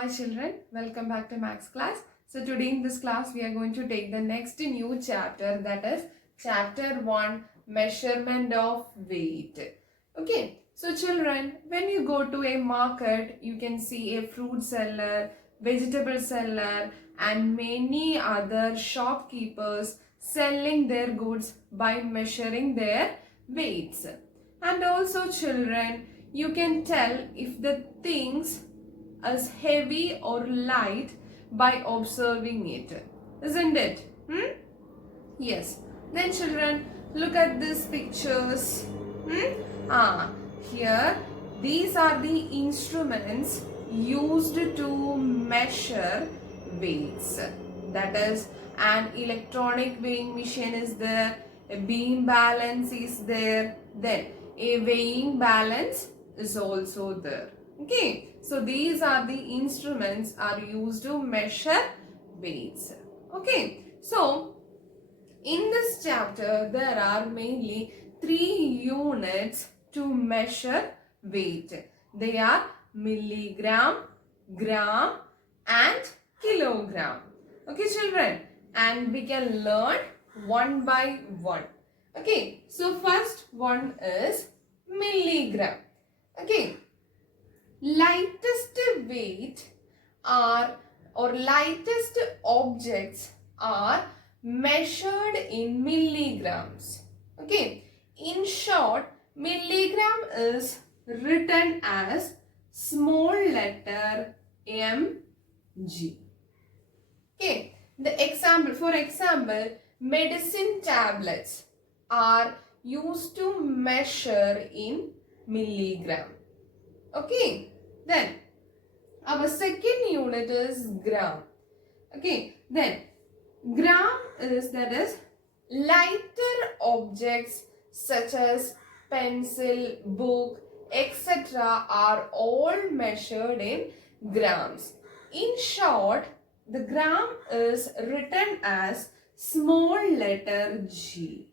Hi children, welcome back to Max class. So today in this class we are going to take the next new chapter, that is chapter 1, measurement of weight. Okay, so children, when you go to a market, you can see a fruit seller, vegetable seller and many other shopkeepers selling their goods by measuring their weights. And also children, you can tell if the things as heavy or light by observing it, isn't it? Yes. Then children, look at these pictures. Here these are the instruments used to measure weights. That is, an electronic weighing machine is there, a beam balance is there, then a weighing balance is also there. Okay, so these are the instruments are used to measure weights. Okay, so in this chapter, there are mainly 3 units to measure weight. They are milligram, gram and kilogram. Okay children, and we can learn one by one. Okay, so first one is milligram. Okay, lightest weight are or lightest objects are measured in milligrams. Okay, in short, milligram is written as small letter mg. Okay, for example, medicine tablets are used to measure in milligram. Okay, then our second unit is gram. Okay, then gram is, that is, lighter objects such as pencil, book, etc. are all measured in grams. In short, the gram is written as small letter g.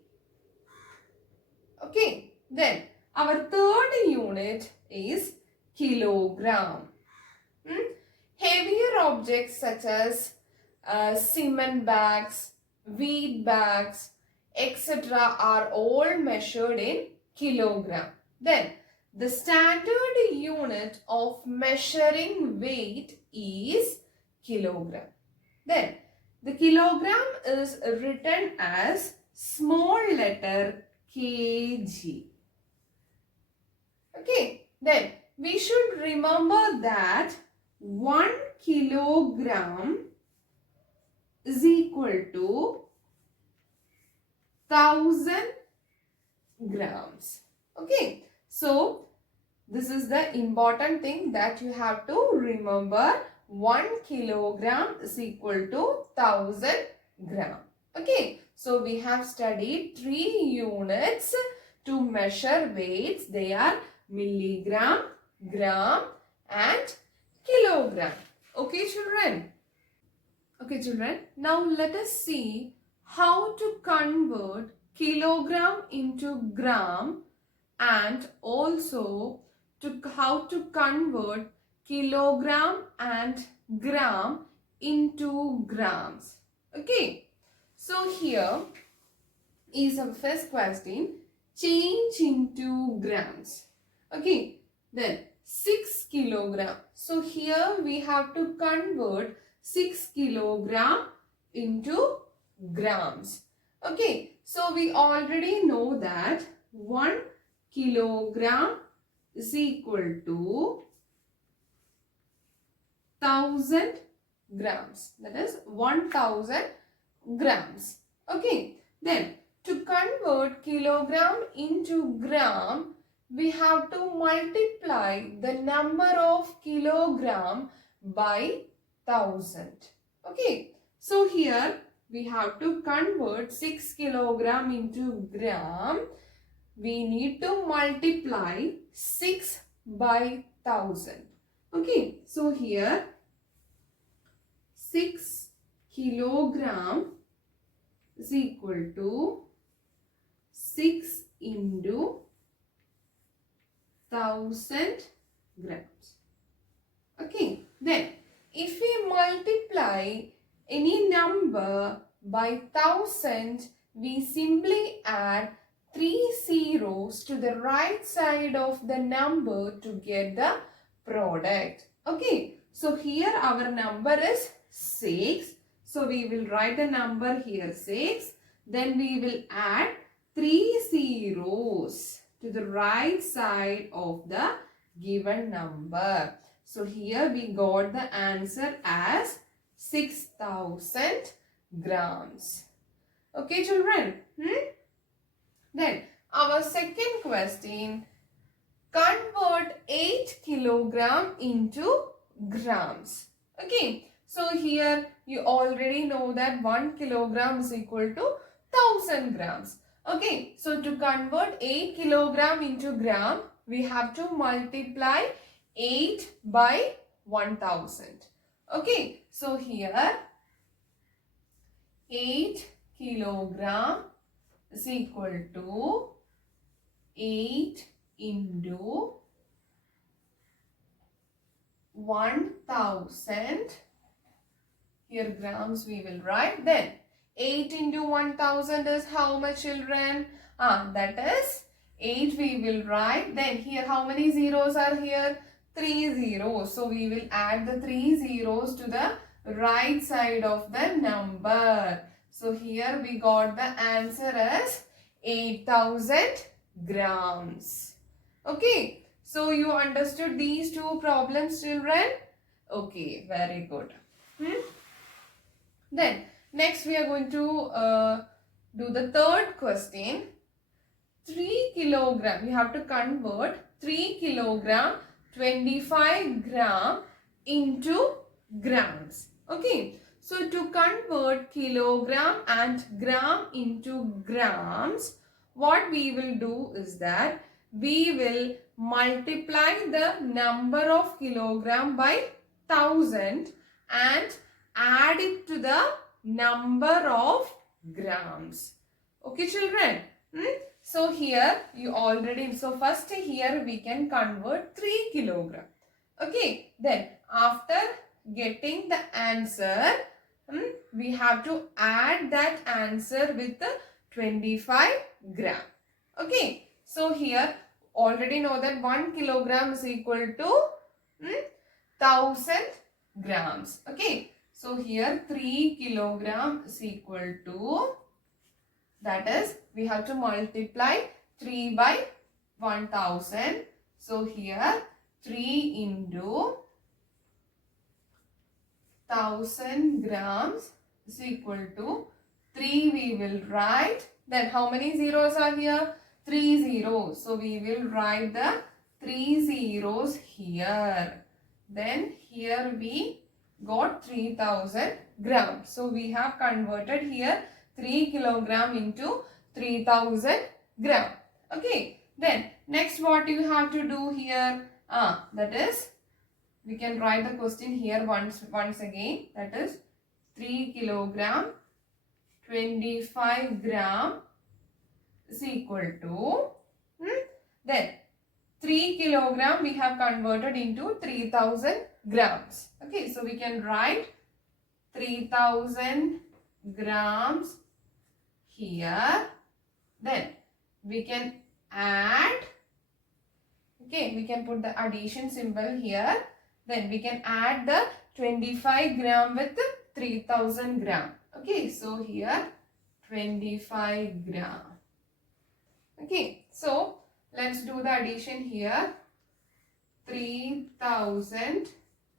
Okay, then our third unit is kilogram. Heavier objects such as cement bags, wheat bags, etc. are all measured in kilogram. Then the standard unit of measuring weight is kilogram. Then the kilogram is written as small letter kg. Okay, then we should remember that 1 kilogram is equal to 1000 grams. Okay, so this is the important thing that you have to remember. 1 kilogram is equal to 1000 gram. Okay, so we have studied 3 units to measure weights. They are milligram, gram and kilogram. Okay children? Okay children, now let us see how to convert kilogram into gram and also how to convert kilogram and gram into grams. Okay, so here is our first question, change into grams. Okay, then 6 kilogram. So here we have to convert 6 kilogram into grams. Okay, so we already know that 1 kilogram is equal to 1000 grams. That is 1000 grams. Okay, then to convert kilogram into gram, we have to multiply the number of kilogram by 1000. Okay, so here we have to convert 6 kilogram into gram. We need to multiply 6 by 1000. Okay, so here 6 kilogram is equal to 6 into 1000 grams. Okay, then multiply any number by 1000, we simply add 3 zeros to the right side of the number to get the product. Okay, so here our number is 6. So we will write the number here 6. Then we will add 3 zeros to the right side of the given number. So here we got the answer as 6000 grams. Okay, children. Then our second question, convert 8 kilogram into grams. Okay, so here you already know that 1 kilogram is equal to 1000 grams. Okay, so to convert 8 kilogram into gram, we have to multiply 8 by 1000. Okay, so here 8 kilogram is equal to 8 into 1000. Here grams we will write. Then 8 into 1000 is how much, children? That is 8 we will write. Then here how many zeros are here? 3 zeros. So we will add the 3 zeros to the right side of the number. So here we got the answer as 8000 grams. Okay. So you understood these two problems, children? Okay. Very good. Then next we are going to do the third question. 3 kilogram. You have to convert 3 kilogram 25 gram into grams. Okay. So to convert kilogram and gram into grams, what we will do is that we will multiply the number of kilogram by 1000 and add it to the number of grams. Okay, children? So here you already, so first here we can convert 3 kilogram. Okay, then after getting the answer, we have to add that answer with the 25 gram. Okay, so here already know that 1 kilogram is equal to 1000 grams. Okay, so here 3 kilogram is equal to, that is, we have to multiply 3 by 1000. So here 3 into 1000 grams is equal to 3 we will write. Then how many zeros are here? 3 zeros. So we will write the 3 zeros here. Then here we got 3000 grams. So we have converted here 3 kilogram into 3000 gram. Okay. Then next what you have to do here? That is, we can write the question here once again. That is 3 kilogram 25 gram is equal to, then 3 kilogram we have converted into 3000 grams. Okay, so we can write 3000 grams here. Then we can add, okay, we can put the addition symbol here. Then we can add the 25 gram with 3000 gram. Okay, so here 25 gram. Okay, so let's do the addition here. 3000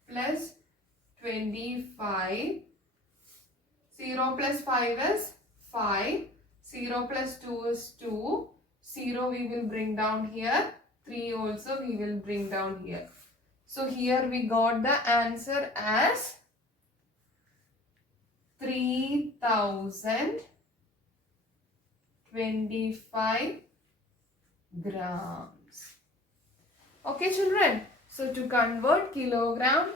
plus 25. 0 plus 5 is 5. 0 plus 2 is 2. 0 we will bring down here. 3 also we will bring down here. So here we got the answer as 3025 grams. Okay, children. So to convert kilogram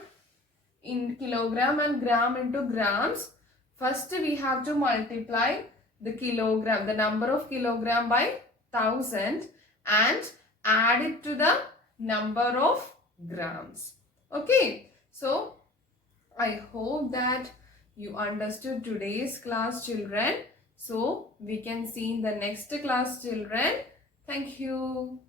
and gram into grams, first we have to multiply the kilogram, the number of kilogram by 1000 and add it to the number of grams. Okay. So I hope that you understood today's class, children. So we can see in the next class, children. Thank you.